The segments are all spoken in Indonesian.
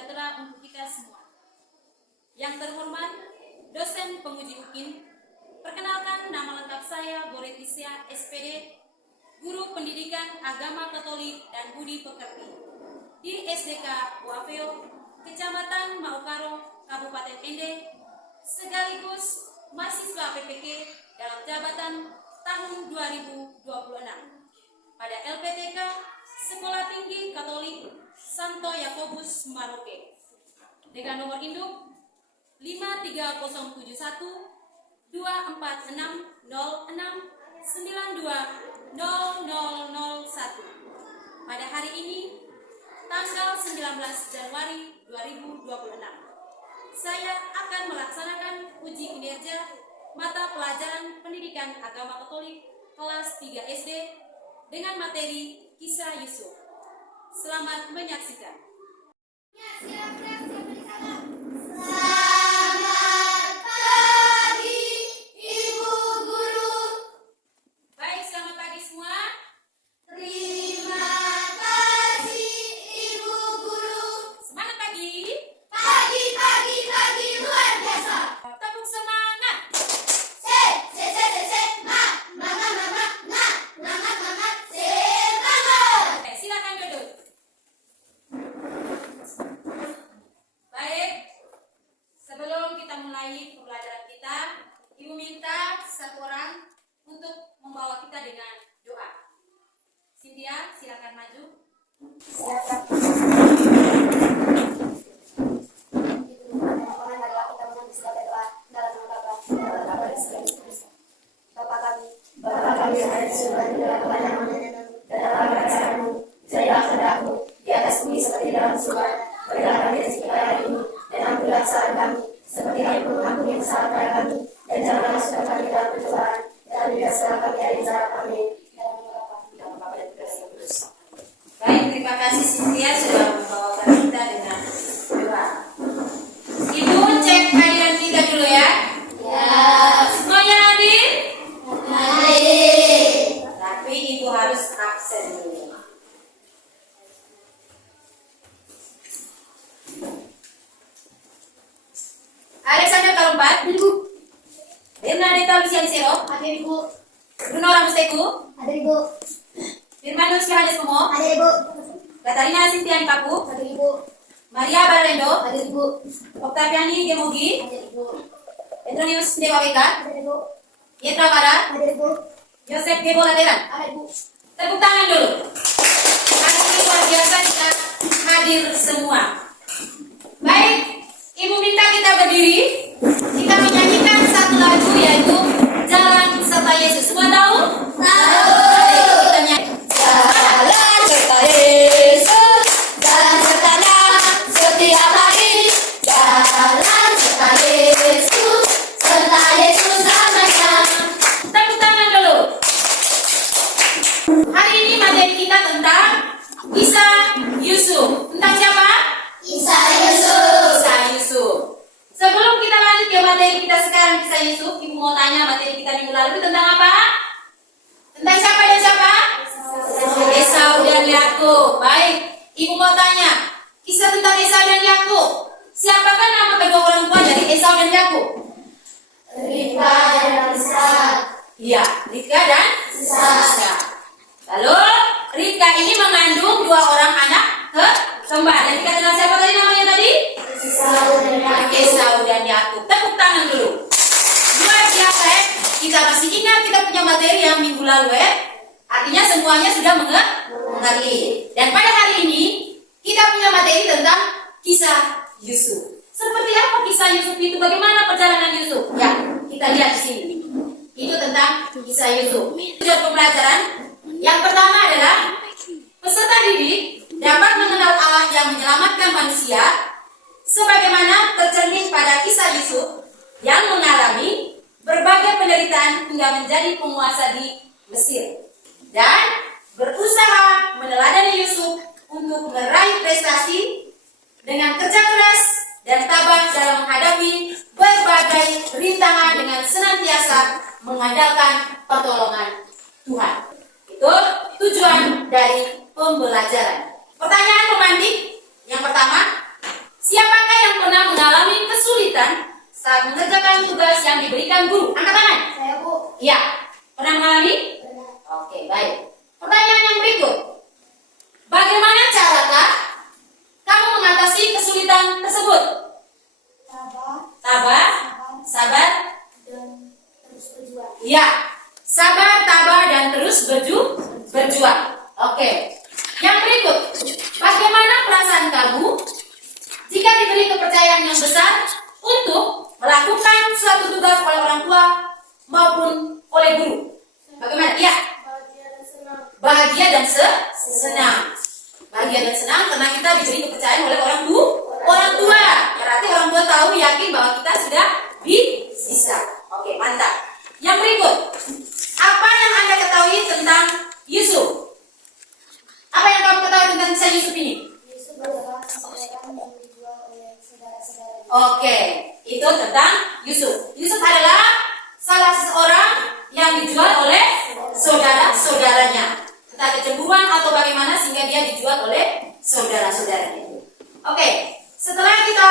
sejahtera untuk kita semua. Yang terhormat, dosen penguji UKIN, perkenalkan nama lengkap saya Goretisya SPD, Guru Pendidikan Agama Katolik dan Budi Pekerti di SDK Wafeo, Kecamatan Maukaro, Kabupaten Ende, sekaligus mahasiswa PPK dalam jabatan tahun 2026 pada LPTK Sekolah Tinggi Katolik Santo Yakobus Maroke dengan nomor induk 53071 246 06 92 0001. Pada hari ini, tanggal 19 Januari 2026, saya akan melaksanakan uji kinerja mata pelajaran Pendidikan Agama Katolik kelas 3 SD dengan materi Kisah Yusuf. Selamat menyaksikan. Selamat pagi, Ibu Guru. Baik, selamat pagi semua. Terima kasih, Ibu Guru. Semangat pagi. Pagi luar biasa. Tepuk semangat. Se, semangat, semangat. Oke, silakan duduk. Baik, sebelum kita mulai pembelajaran kita, Ibu minta satu orang untuk membawa kita dengan doa. Cynthia, silakan maju. Bapa kami yang ada di surga, dimuliakanlah namanya, datanglah kerajaanmu, jadilah kehendakmu di atas bumi seperti di dalam surga. Berilah kami rezeki kita hari ini, dan ampunilah kesalahan kami, seperti kami pun mengampuni yang salah kepada kami, dan janganlah masukkan kami ke dalam pencobaan, dan bebaskanlah kami dari jahat. Amin. Baik, terima kasih Cynthia sudah membawakan kita dengan doa. Ibu cek hadiran kita dulu ya. Ya. Semuanya hadir? Amin. Tapi Ibu harus absen dulu. Alexander Kalumpat, Bernadetta Lucian Sero, Hadir Ibu. Bruno Ramusteku, Hadir Ibu. Firmanus Yohanes Momo, Hadir Ibu. Katarina Sintian Papu, Hadir Ibu. Maria Barlendo, Hadir Ibu. Oktaviani Gemogi, Hadir Ibu. Petronius Dewa Weka, Hadir Ibu. Yetra Mara, Hadir Ibu. Yosef Gebo Lateran. Hadir Ibu. Tepuk tangan dulu. Hari ini luar biasa kita hadir semua. Baik, Ibu minta kita berdiri. Kita menyanyikan satu lagu yaitu Jalan Serta Yesus. Semua tahu? Tahu. Baik, kita nyanyi. Jalan serta Yesus, jalan sertanya setiap hari. Jalan serta Yesus namanya. Tepuk tangan dulu. Hari ini materi kita tentang Kisah Yusuf. Tentang siapa? Kisah Yusuf. Kisah Yusuf. Sebelum kita lanjut ke materi kita sekarang Kisah Yusuf, Ibu mau tanya materi kita minggu lalu itu tentang apa? Tentang siapa dan siapa? Esau dan Yakub. Baik, Ibu mau tanya kisah tentang Esau dan Yakub. Siapakah nama kedua orang tua dari Esau dan Yakub? Ribka dan Ishak. Iya, Ribka dan Ishak. Lalu Ribka ini mengandung dua orang anak kembar. Dan kita kenal siapa tadi namanya tadi? Esau dan Yakub. Tepuk tangan dulu. Luar biasa ya. Kita masih ingat kita punya materi yang minggu lalu ya. Artinya semuanya sudah mengerti. Dan pada hari ini kita punya materi tentang Kisah Yusuf. Seperti apa Kisah Yusuf itu? Bagaimana perjalanan Yusuf? Ya, kita lihat di sini. Itu tentang Kisah Yusuf. Tujuan pembelajaran yang pertama adalah peserta didik dapat mengenal Allah yang menyelamatkan manusia sebagaimana tercermin pada Kisah Yusuf yang mengalami berbagai penderitaan hingga menjadi penguasa di Mesir dan berusaha meneladani Yusuf untuk meraih prestasi dengan kerja keras dan tabah dalam menghadapi berbagai rintangan dengan senantiasa mengandalkan pertolongan Tuhan. Itu tujuan dari pembelajaran. Pertanyaan pemantik yang pertama, saat mengerjakan tugas yang diberikan guru? Angkat tangan. Saya, Bu. Iya. Pernah mengalami? Benar. Oke, baik. Pertanyaan yang berikut. Bagaimana carakah kamu mengatasi kesulitan tersebut? Sabar, Sabar, dan terus berjuang. iya. Sabar, tabah, dan terus berjuang. Oke. Yang berikut. Bagaimana perasaan kamu jika diberi kepercayaan yang besar untuk melakukan suatu tugas oleh orang tua maupun oleh guru? Bagaimana? Iya. Bahagia dan senang. Bahagia dan senang. Bahagia dan senang karena kita diberi kepercayaan oleh orang tua. Berarti orang tua tahu, yakin bahwa kita sudah bisa. Oke, mantap. Yang berikut. Apa yang Anda ketahui tentang Yusuf? Apa yang kamu ketahui tentang kisah Yusuf ini? Yusuf adalah seseorang yang dijual oleh saudara-saudaranya. Oke, itu tentang Yusuf. Yusuf adalah salah seseorang yang dijual oleh saudara-saudaranya. Entah kecemburuan atau bagaimana sehingga dia dijual oleh saudara-saudaranya. Oke, setelah kita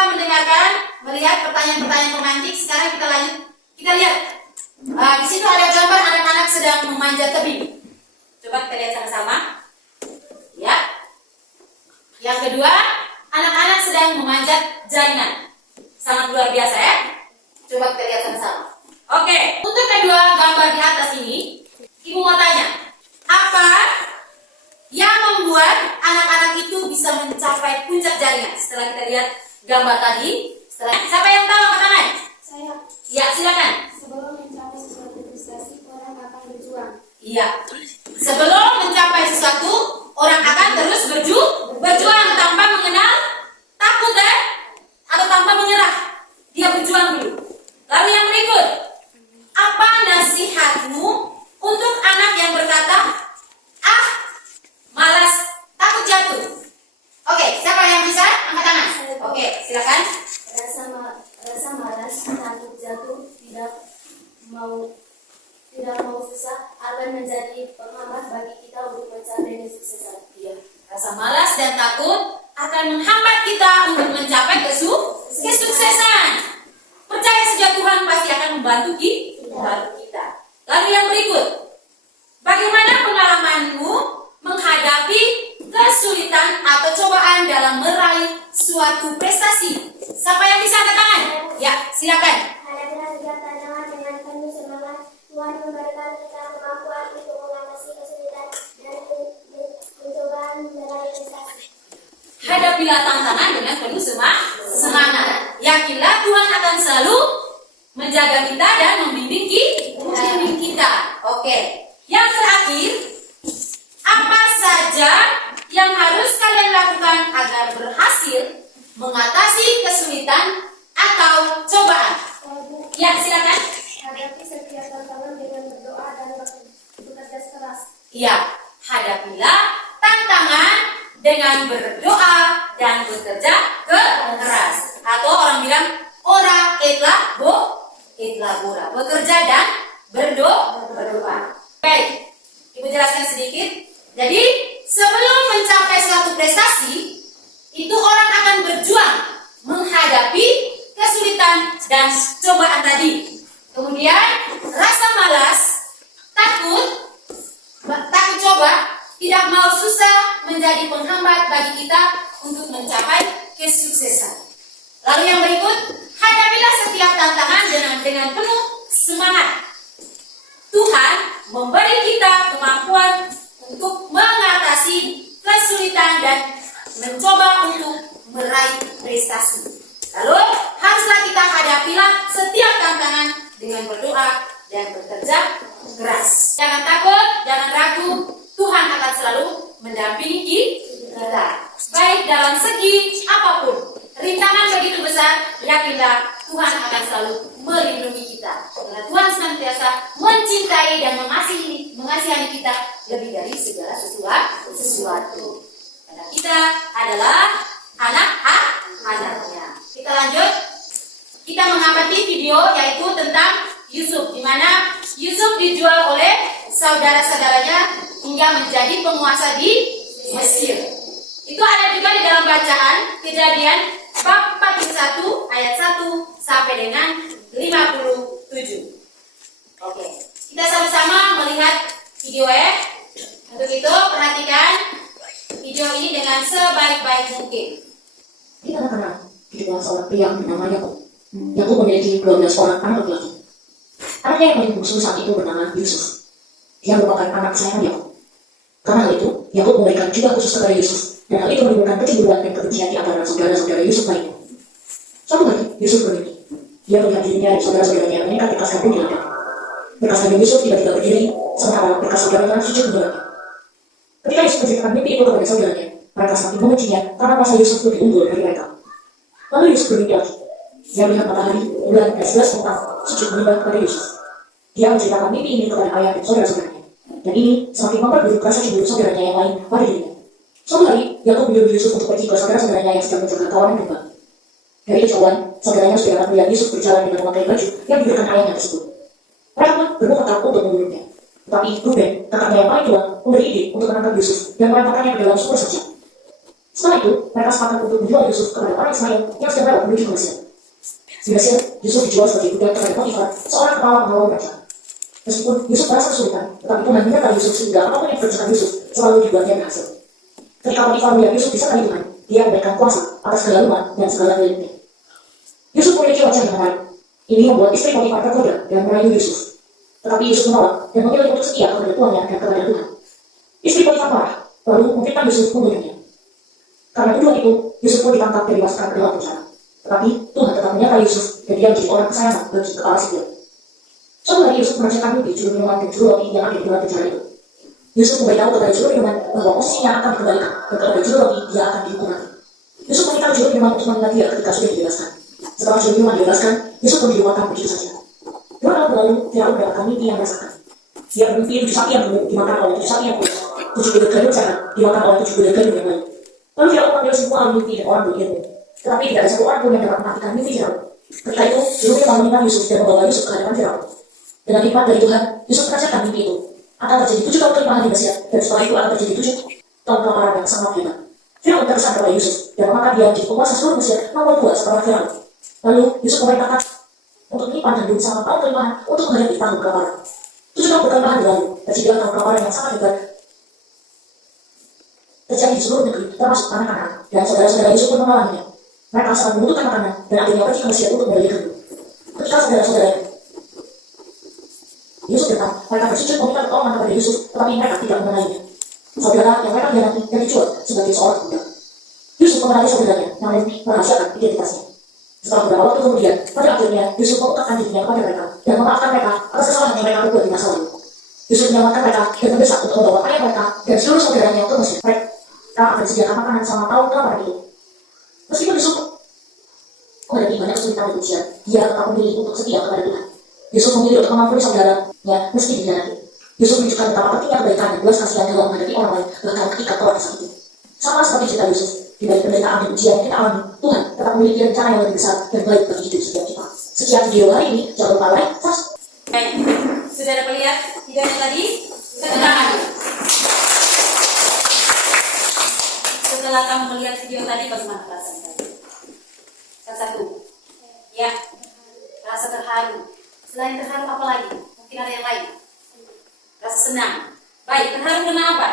melihat pertanyaan-pertanyaan romantik, sekarang kita lanjut. Kita lihat. Di situ ada gambar anak-anak sedang memanjat tebing. Coba kita lihat sama-sama. Ya. Yang kedua, anak-anak sedang memanjat jaringan. Sangat luar biasa ya. Coba kita lihat sama-sama. Oke, untuk kedua gambar di atas ini, Ibu mau tanya, apa yang membuat anak-anak itu bisa mencapai puncak jaringan? Setelah kita lihat gambar tadi, siapa yang tahu angkat tangan? Saya, Ya, silakan. sebelum mencapai sesuatu prestasi, orang akan berjuang. Iya. Sebelum mencapai sesuatu, orang akan terus berjuang tanpa mengenal takut atau tanpa menyerah. Dia berjuang dulu. Lalu yang berikut, apa nasihatmu untuk anak yang berkata, malas, takut jatuh? Oke, siapa yang bisa? Angkat tangan. Oke, silakan. Rasa malas, takut jatuh, tidak mau susah akan menjadi penghambat bagi kita untuk mencapai kesuksesan. Iya. Rasa malas dan takut akan menghambat kita untuk mencapai kesuksesan. Percaya saja Tuhan pasti akan membantu kita. Lalu yang berikut, bagaimana pengalamanmu menghadapi kesulitan atau cobaan dalam meraih suatu prestasi? Siapa yang bisa angkat tangan? Ya, silakan. Hadapilah setiap tantangan dengan penuh semangat. Tuhan memberikan kita kemampuan untuk mengatasi kesulitan dan pencobaan meraih prestasi. Hadapilah tantangan dengan penuh semangat. Yakinlah Tuhan akan selalu menjaga kita dan membimbing kita. Oke. Yang terakhir, apa saja yang harus kalian lakukan agar berhasil mengatasi kesulitan atau cobaan? Ya, silakan. Hadapi setiap tantangan dengan berdoa dan bekerja keras. Ya, hadapilah tantangan dengan berdoa dan bekerja keras. Atau orang bilang ora etlah bora. Bekerja dan berdoa. Baik, Ibu jelaskan sedikit. Jadi, sebelum mencapai suatu prestasi, itu orang akan berjuang menghadapi kesulitan dan cobaan tadi. Kemudian, rasa malas, takut coba, tidak mau susah menjadi penghambat bagi kita untuk mencapai kesuksesan. Lalu yang berikut, hadapilah setiap tantangan dengan penuh semangat. Tuhan memberi kita kemampuan untuk mengatasi kesulitan dan mencoba untuk meraih prestasi. Lalu haruslah kita hadapilah setiap tantangan dengan berdoa dan bekerja keras. Jangan takut, jangan ragu, Tuhan akan selalu mendampingi kita. Baik dalam segi apapun, rintangan begitu besar, yakinlah Tuhan akan selalu melindungi kita. Karena Tuhan senantiasa mencintai dan mengasihani kita lebih dari segala sesuatu. Karena kita adalah anak-anaknya. Kita lanjut. Kita mengamati video yaitu tentang Yusuf, di mana Yusuf dijual oleh saudara-saudaranya hingga menjadi penguasa di Mesir. Itu ada juga di dalam bacaan Kejadian bab 41 ayat 1 sampai dengan 57. Oke, kita sama-sama melihat video ya. Untuk itu perhatikan video ini dengan sebaik-baik mungkin. Kita akan kehidupan seorang pria bernama Yakub. Yakub memiliki 12 orang anak laki-laki. Anaknya yang paling bungsu saat itu bernama Yusuf. Dia merupakan anak kesayangan Yakub. Karena hal itu, Yakub memberikan jubah khusus kepada Yusuf, dan hal itu menimbulkan kecemburuan dan kebencian di antara saudara-saudara Yusuf lainnya. Suatu hari, Yusuf bermimpi. Dia melihat dirinya dan saudara-saudaranya meningkat di bekas kampung di ladang. Bekas Nabi Yusuf tiba-tiba berdiri, sementara bekas saudaranya sujud mendengarnya. Ketika Yusuf menceritakan mimpi itu kepada saudaranya, mereka semakin membencinya karena merasa Yusuf lebih unggul dari mereka. Lalu Yusuf bermimpi lagi. Dia melihat matahari, bulan, dan 11 bintang sujud menyembah kepada Yusuf. Dia menceritakan mimpi ini kepada ayah dan saudara-saudaranya. Dan ini semakin memperburuk rasa cemburu saudaranya yang lain pada dirinya. Suatu hari, Yakub menyuruh Yusuf untuk pergi ke saudara-saudaranya yang sedang menjaga kawanan domba. Dari kejauhan, saudaranya sudah dapat melihat Yusuf berjalan dengan memakai baju yang diberikan ayahnya tersebut. Mereka pun bermuka takut untuk membunuhnya. Tetapi Ruben, kakaknya yang paling tua, memberi ide untuk menangkap Yusuf dan melemparkannya ke dalam sumur saja. Setelah itu, mereka sepakat untuk menjual Yusuf kepada orang Ismail yang sedang lewat menuju ke Mesir. Di Mesir, Yusuf dijual sebagai budak kepada Potifar, seorang kepala pengawal raja. Meskipun Yusuf merasa kesulitan, tetapi Tuhan menyertai Yusuf sehingga apapun yang dikerjakan Yusuf selalu dibuatnya berhasil. Ketika Potifar melihat Yusuf disertai Tuhan, dia memberikan kuasa atas segala rumah dan segala miliknya. Yusuf memiliki wajah yang menarik. Ini membuat istri Potifar tergoda dan merayu Yusuf. Tetapi Yusuf menolak dan memilih untuk setia kepada tuannya dan kepada Tuhan. Istri Potifar marah, lalu memfitnah Yusuf membunuhnya. Karena tuduhan itu, Yusuf pun ditangkap dan dimasukkan ke dalam penjara. Tetapi Tuhan tetap menyertai Yusuf dan dia menjadi orang kesayangan bagi kepala sipil. Suatu hari Yusuf merasakan mimpi juru minuman dan juru roti yang ada di dalam penjara itu. Yusuf memberitahu kepada juru minuman bahwa posisinya akan dikembalikan dan kepada juru roti dia akan dihukum mati. Yusuf meminta juru minuman untuk mengingat dia ketika sudah dibebaskan. Setelah juru minuman dibebaskan, Yusuf pun dikeluarkan begitu saja. 2 tahun berlalu, Firaun mendapatkan mimpi yang merasakan. Dia bermimpi 7 sapi yang gemuk dimakan oleh 7 sapi yang kurus, 7 bulir gandum sehat dimakan oleh 7 bulir gandum yang lain. Lalu Firaun memanggil semua ahli mimpi dan orang berilmu. Tetapi tidak ada satu orang pun yang dapat mengartikan mimpi Firaun. Ketika itu, juru minuman meminta Yusuf dan membawa Yusuf ke hadapan Firaun. Dengan hikmat dari Tuhan, Yusuf menafsirkan mimpi itu. Akan terjadi 7 tahun kelimpahan di Mesir, dan setelah itu akan terjadi 7 tahun kelaparan yang sangat hebat. Firaun terkesan kepada Yusuf dan mengangkat dia menjadi penguasa seluruh Mesir nomor 2 setelah Firaun. Lalu Yusuf memerintahkan untuk menyimpan dan berusaha tahun kelimpahan untuk menghadapi tahun kelaparan. 7 tahun kelimpahan berlalu, terjadilah tahun kelaparan yang sangat hebat terjadi di seluruh negeri, termasuk anak-anak, dan saudara-saudara Yusuf pun mengalaminya. Mereka sangat membutuhkan makanan dan akhirnya pergi ke Mesir untuk membeli gandum. Ketika saudara-saudara Yusuf datang, mereka bersujud meminta pertolongan kepada Yusuf, tetapi mereka tidak mengenalinya. Saudara yang mereka hianati dan dijual sebagai seorang budak. Yusuf mengenali saudaranya yang lebih merahasiakan identitasnya. Setelah beberapa waktu kemudian, pada akhirnya Yusuf mengungkapkan dirinya kepada mereka dan memaafkan mereka atas kesalahan yang mereka perbuat di masa lalu. Yusuf menyelamatkan mereka dan mendesak untuk membawa ayah mereka dan seluruh saudaranya ke Mesir. Mereka akan disediakan makanan selama tahun kelaparan itu. Meskipun Yusuf menghadapi banyak kesulitan dan ujian, dia tetap memilih untuk setia kepada Tuhan. Yusuf memilih untuk mengampuni saudaranya meski dikhianati. Yusuf menunjukkan betapa pentingnya kebaikan dan belas kasihan dalam menghadapi orang lain bahkan ketika telah sakit. Sama seperti cerita Yusuf, di balik penderitaan dan ujian yang kita alami, Tuhan tetap memiliki rencana yang lebih besar dan baik bagi hidup setiap kita. Sekian video hari ini, jangan lupa like, subscribe. Baik, sudah dapat lihat videonya tadi? Sekarang setelah kamu melihat video tadi, bagaimana perasaan kamu? Satu, ya, rasa terharu. Selain terharu apa lagi? Mungkin ada yang lain. Rasa senang. Baik, terharu karena apa?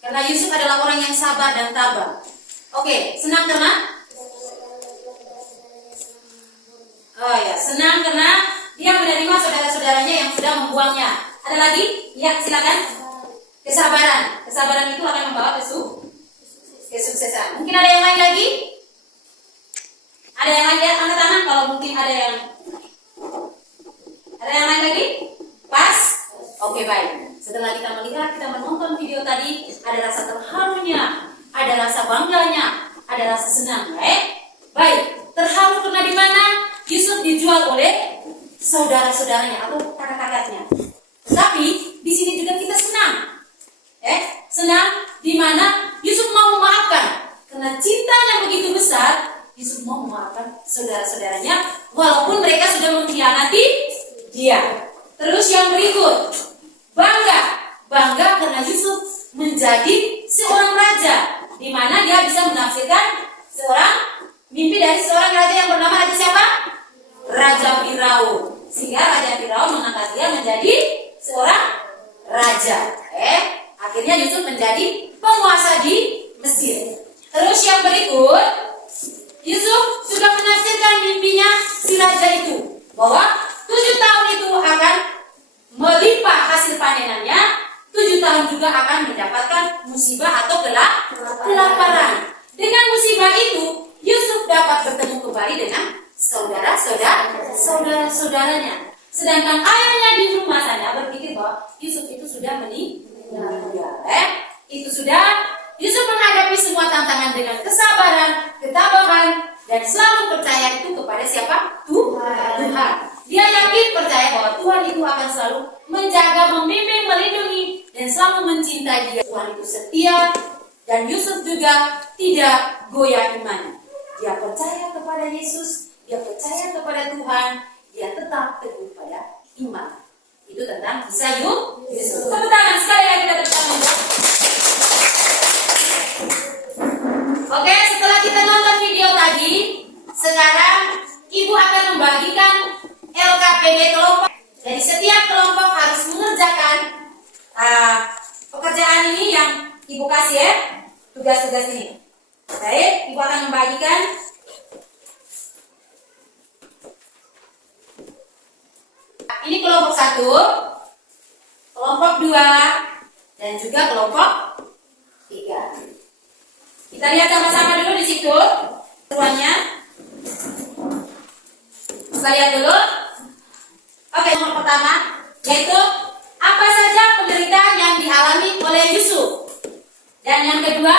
Karena Yusuf adalah orang yang sabar dan tabah. Oke, senang karena? Oh ya, senang karena dia menerima saudara-saudaranya yang sudah membuangnya. Ada lagi? Ya, silakan. Kesabaran. Kesabaran itu akan membawa kesuksesan. Mungkin ada yang lain lagi? Ada yang lain ya? Tanda tangan kalau mungkin ada yang lain lagi? Pas? Oke, baik. Setelah kita melihat, kita menonton video tadi, ada rasa terharunya, ada rasa bangganya, ada rasa senang. Baik. Terharu karena di mana? Yusuf dijual oleh saudara-saudaranya atau kakak-kakaknya. Tetapi di sini juga kita senang. Senang di mana Yusuf mau memaafkan karena cintanya begitu besar. Yusuf mau memaafkan saudara-saudaranya walaupun mereka sudah mengkhianati dia. Terus yang berikut, bangga karena Yusuf menjadi seorang raja, di mana dia bisa menafsirkan seorang kembali dengan saudara-saudaranya. Sedangkan ayahnya di rumah sana berpikir bahwa Yusuf itu sudah meninggal. Yusuf menghadapi semua tantangan dengan kesabaran, ketabahan, dan selalu percaya itu kepada siapa? Tuhan. Dia yakin percaya bahwa Tuhan itu akan selalu menjaga, membimbing, melindungi, dan selalu mencintai dia. Tuhan itu setia, dan Yusuf juga tidak goyah iman. Dia percaya kepada Yesus, dia percaya kepada Tuhan, dia tetap teguh pada iman. Itu tentang kisah Yusuf. Tepuk tangan sekali lagi, kita tepuk tangan. Oke, setelah kita nonton video tadi, sekarang Ibu akan membagikan LKPD kelompok. Jadi setiap kelompok harus mengerjakan pekerjaan ini yang Ibu kasih ya, tugas-tugas ini. Baik, Ibu akan membagikan. Ini kelompok 1, kelompok 2, dan juga kelompok 3. Kita lihat sama-sama dulu di situ seruannya. Kita lihat dulu. Oke, nomor pertama yaitu apa saja penderitaan yang dialami oleh Yusuf. Dan yang kedua,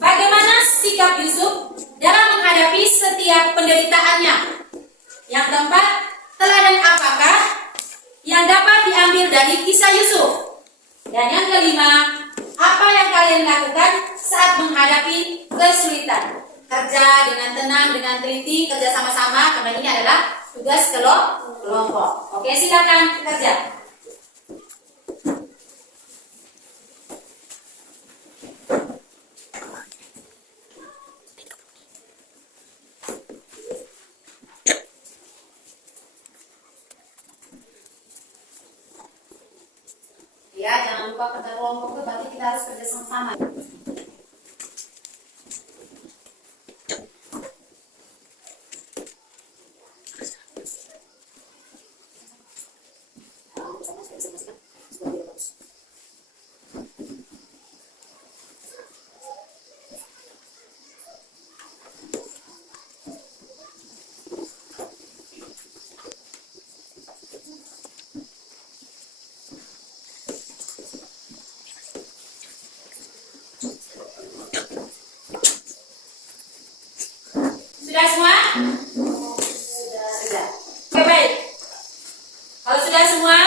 bagaimana sikap Yusuf dalam menghadapi setiap penderitaannya. Yang keempat, teladan apakah yang dapat diambil dari kisah Yusuf. Dan yang kelima, apa yang kalian lakukan saat menghadapi kesulitan? Kerja dengan tenang, dengan teliti, kerja sama-sama, karena ini adalah tugas kelompok. Oke, silakan kerja. Ya, jangan lupa kerja kelompok itu berarti kita harus kerja sama-sama. Sudah semua? Sudah. Oke, baik. Kalau sudah semua,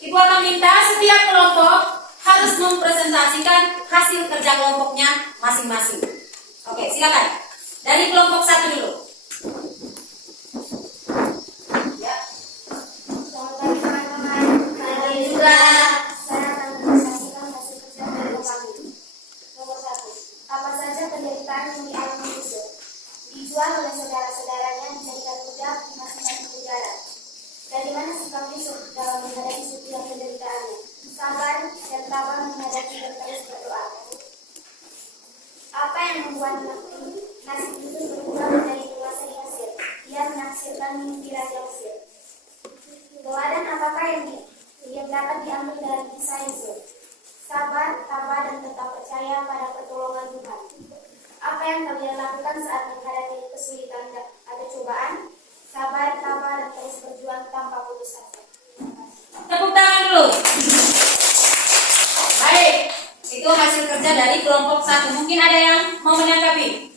Ibu akan minta setiap kelompok harus mempresentasikan hasil kerja kelompoknya masing-masing. Oke, silakan. Dari kelompok 1 dulu. Ya. Selamat pagi teman-teman. Pagi juga. Saya akan mempresentasikan hasil kerja kelompok kami. Nomor 1. Apa saja penderitaan yang dialami Yusuf? Dijual oleh saudara-saudaranya, dijadikan budak, dimasukkan ke penjara. Dari mana sikap Yusuf dalam menghadapi setiap penderitaannya? Sabar dan tabah menghadapi dan terus berdoa. Apa yang membuat nasib Yusuf berubah menjadi penguasa di Mesir? Ia menafsirkan mimpi Raja Mesir. Teladan apakah yang dapat diambil dari kisah Yusuf? Sabar, tabah, dan tetap percaya pada pertolongan Tuhan. Apa yang kalian lakukan saat menghadapi kesulitan atau cobaan? Sabar, tabah, dan terus berjuang tanpa putus asa. Tepuk tangan dulu. Baik, itu hasil kerja dari kelompok 1. Mungkin ada yang mau menanggapi?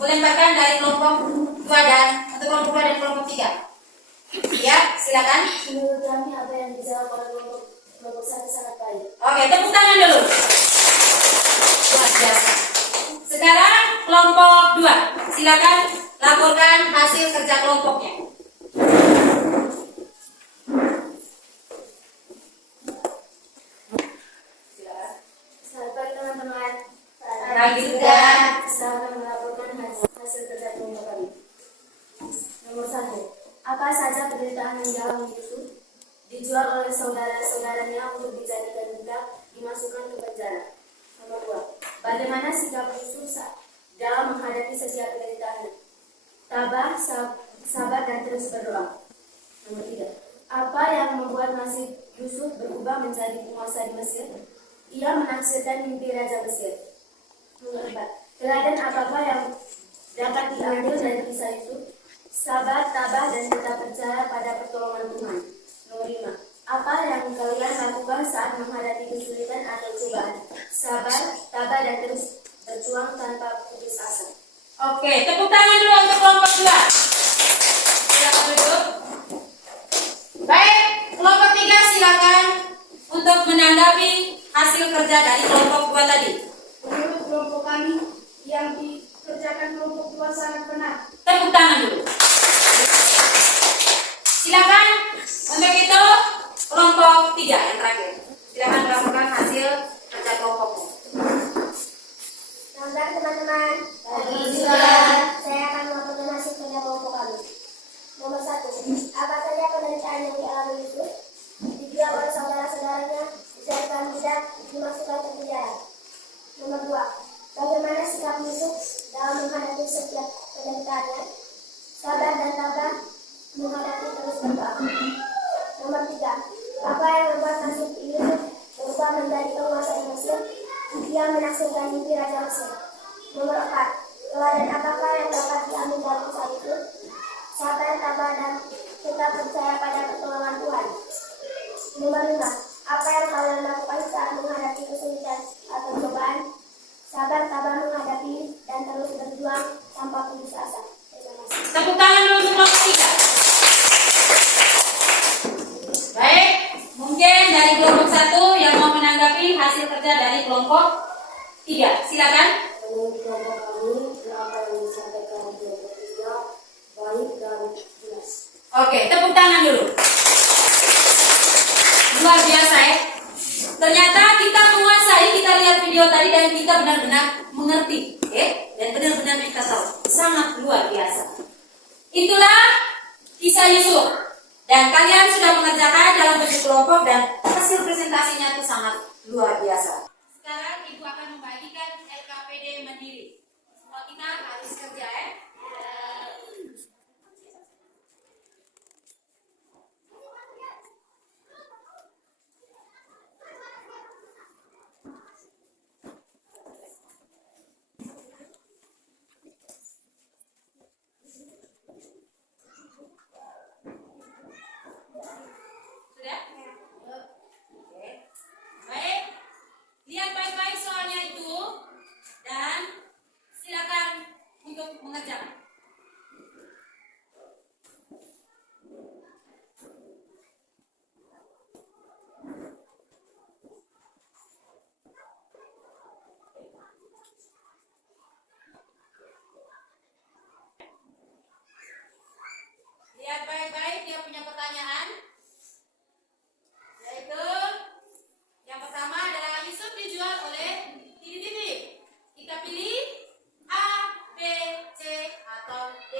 Melemparkan dari kelompok 2 dan atau kelompok 2 dan kelompok 3. Ya, silakan. Menurut kami apa yang dijawab oleh kelompok 1 sangat baik. Oke, tepuk tangan dulu. Luar biasa. Sekarang kelompok 2. Silakan laporkan hasil kerja kelompoknya. Silakan. Selamat pagi teman-teman. Pagi juga. Saya akan melaporkan hasil kerja kelompok kami. Nomor 1. Apa saja penderitaan yang dialami Yusuf? Dijual oleh saudara-saudaranya untuk dijadikan budak, dimasukkan ke penjara. Nomor 2. Bagaimana sikap Yusuf dalam menghadapi setiap penderitaan? Tabah, sabar, dan terus berdoa. Nomor 3. Apa yang membuat nasib Yusuf berubah menjadi penguasa di Mesir? Ia menafsirkan mimpi Raja Mesir. Nomor 4. Teladan apakah yang dapat diambil dari kisah Yusuf. Sabar, tabah, dan tetap percaya pada pertolongan Tuhan. Nomor 5. Apa yang kalian lakukan saat menghadapi kesulitan atau cobaan? Sabar, tabah, dan terus berjuang tanpa putus asa. Oke, tepuk tangan dulu untuk kelompok 2. Silakan duduk. Baik, kelompok 3 silakan untuk menanggapi hasil kerja dari kelompok 2 tadi. Menurut kelompok kami, yang dikerjakan kelompok 2 sangat benar. Tepuk tangan dulu. Silakan untuk itu kelompok 3 yang terakhir. Silakan melakukan hasil kerja kelompokmu. Selamat teman-teman. Saya akan melakukan hasil kerja kelompok kami. Nomor 1. Apa saja penderitaan yang dialami Yusuf? Dijual oleh saudara-saudaranya, dijadikan budak, dimasukkan ke penjara. Nomor 2. Bagaimana sikap Yusuf dalam menghadapi setiap penderitaannya? Sabar dan tabah menghadapi terus berdoa. Nomor 3. Apa yang membuat nasib Yusuf berubah menjadi penguasa di Mesir? Dia menaksirkan mimpi Raja Mesir. Nomor 4. Teladan apakah yang dapat diambil dari kisah itu? Sabar, tabah, dan tetap percaya pada pertolongan Tuhan. Nomor 5. Apa yang kalian lakukan saat menghadapi kesulitan atau cobaan? Sabar, tabah menghadapi, dan terus berjuang tanpa putus asa. Terima kasih. Tepuk tangan dulu untuk kelompok 3. Baik, mungkin dari kelompok 1 yang mau menanggapi hasil kerja dari kelompok 3. Silakan. Menurut kelompok kami, apa yang disampaikan di kelompok 3 baik dan jelas. Oke, tepuk tangan dulu. Luar biasa ya. Ternyata kita menguasai, kita lihat video tadi dan kita benar-benar mengerti, dan benar-benar kita tahu. Sangat luar biasa. Itulah kisah Yusuf. Dan kalian sudah mengerjakan dalam bentuk kelompok dan hasil presentasinya itu sangat luar biasa. Sekarang Ibu akan membagikan LKPD Mandiri. Semua kita harus kerja ya. Sudah? Oke. Baik. Lihat baik-baik soalnya itu dan silakan untuk mengerjakan. Lihat baik-baik, dia punya pertanyaan. Yaitu yang pertama adalah Yusuf dijual oleh titik-titik. Kita pilih A, B, C, atau D.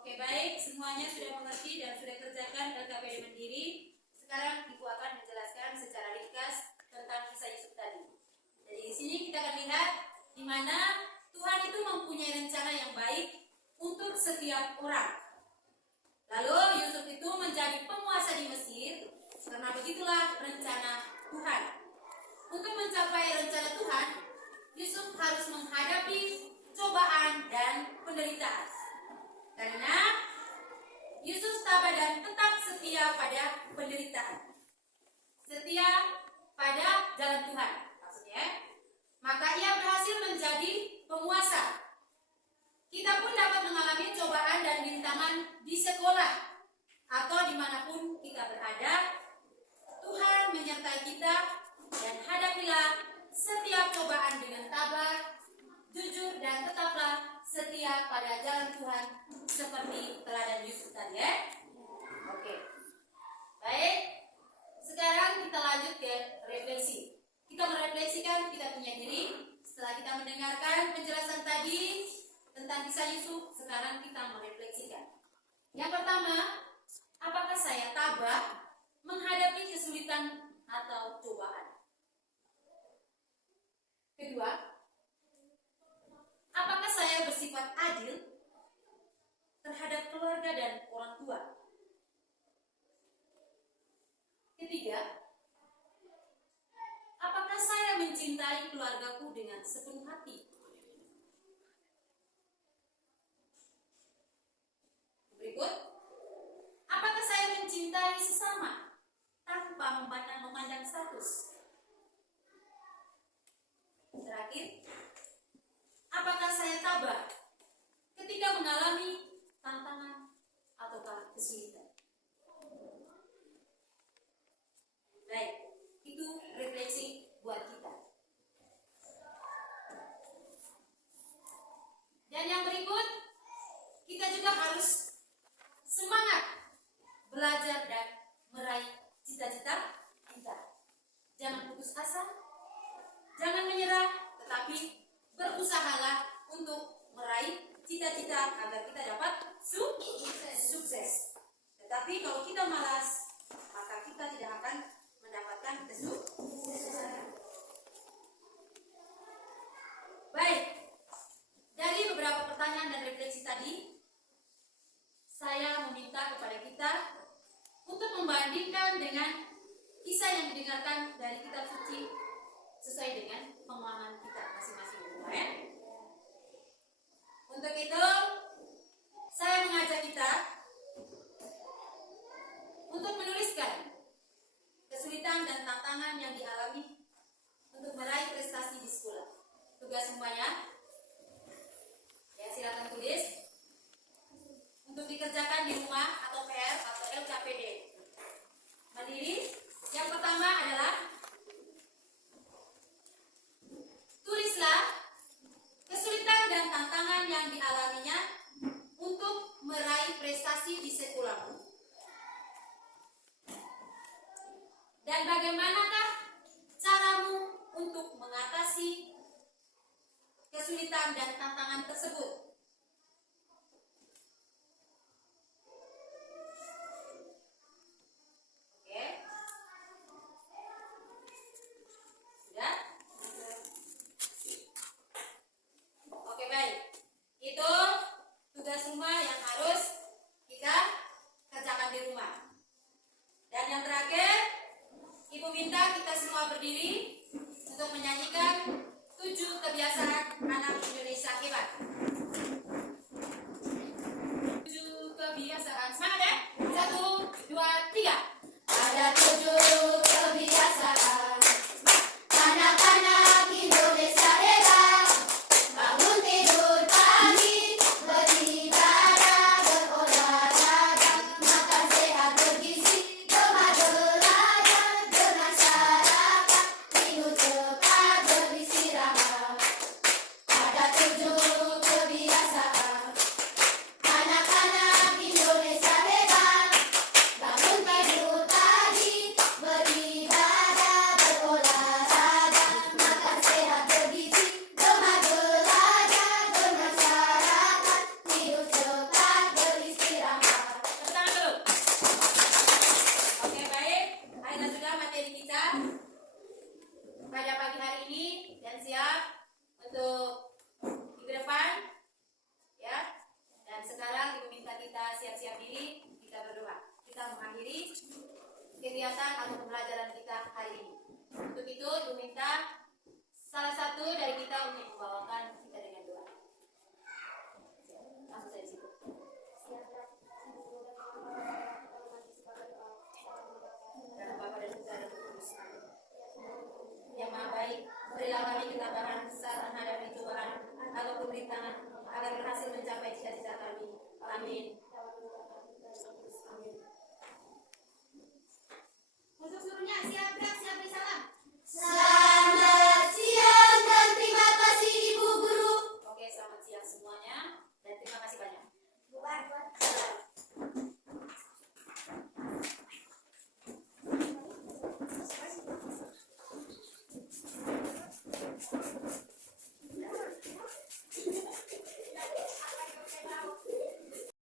Oke, baik, semuanya sudah mengerti dan sudah kerjakan LKPD Mandiri. Sekarang Ibu akan menjelaskan secara ringkas tentang kisah Yusuf tadi. Jadi di sini kita akan lihat di mana Tuhan itu mempunyai rencana yang baik untuk setiap orang. Lalu Yusuf itu menjadi penguasa di Mesir karena begitulah rencana Tuhan. Untuk mencapai rencana Tuhan, Yusuf harus menghadapi cobaan dan penderitaan. Karena Yusuf tabah dan tetap setia pada penderitaan. Setia pada jalan Tuhan, maksudnya. Maka ia berhasil menjadi penguasa. Kita pun dapat mengalami cobaan dan rintangan di sekolah atau dimanapun kita berada. Tuhan menyertai kita dan hadapilah setiap cobaan dengan tabah, jujur, dan tetaplah setia pada jalan Tuhan seperti teladan Yusuf tadi ya. Oke. Baik. Sekarang kita lanjut ke refleksi. Kita merefleksikan kita punya diri setelah kita mendengarkan penjelasan tadi tentang kisah Yusuf. Sekarang kita merefleksikan. Yang pertama, apakah saya tabah menghadapi kesulitan atau cobaan? Kedua, apakah saya bersifat adil terhadap keluarga dan orang tua? Ketiga, apakah saya mencintai keluargaku dengan sepenuh hati? Dan yang berikut, kita juga harus semangat belajar dan meraih cita-cita kita. Jangan putus asa, jangan menyerah, tetapi berusahalah untuk meraih cita-cita agar kita dapat sukses. Tetapi kalau kita malas, maka kita tidak akan mendapatkan kesuksesan. Baik, dari beberapa pertanyaan dan refleksi tadi, saya meminta kepada kita untuk membandingkan dengan kisah yang didengarkan dari kitab suci sesuai dengan pemahaman kita masing-masing. Ya? Untuk itu, saya mengajak kita untuk menuliskan kesulitan dan tantangan yang dialami untuk meraih prestasi di sekolah. Tugas semuanya, ya silakan tulis untuk dikerjakan di rumah atau PR atau LKPD. Mandiri. Yang pertama adalah tulislah kesulitan dan tantangan yang dialaminya untuk meraih prestasi di sekolahmu. Dan bagaimanakah caramu untuk mengatasi kesulitan dan tantangan tersebut? Oke. Sudah? Oke, baik. Itu tugas rumah yang harus kita kerjakan di rumah. Dan yang terakhir, Ibu minta kita semua berdiri untuk menyanyikan 7 kebiasaan anak Indonesia hebat. 7 kebiasaan. Semangat ya? 1, 2, 3. Ada 7 kebiasaan anak-anak Indonesia hebat. Bangun tidur pagi, beribadah, berolahraga, makan sehat bergizi, gemar belajar dengan syarakat, tidur cepat beristirahat. Ada 7 kebiasaan anak-anak Indonesia hebat. Bangun tidur pagi, beribadah, berolahraga, makan sehat bergizi, gemar belajar dengan syarakat, tidur cepat beristirahat. Tepuk tangan dulu. Oke, baik. Akhirnya sudah materi kita pada pagi hari ini dan siap untuk minggu depan. Ya. Dan sekarang Ibu minta kita siap-siap diri, kita berdoa. Kita mengakhiri kegiatan atau pembelajaran kita hari ini. Untuk itu Ibu minta salah satu dari kita untuk membawakan kita dengan doa. Langsung saja situ. Dan Bapa dan Putra dan Roh Kudus. Yang Maha Baik, berilah kami ketabahan saat menghadapi cobaan atau pemerintahan agar berhasil mencapai cita-cita kami. Amin.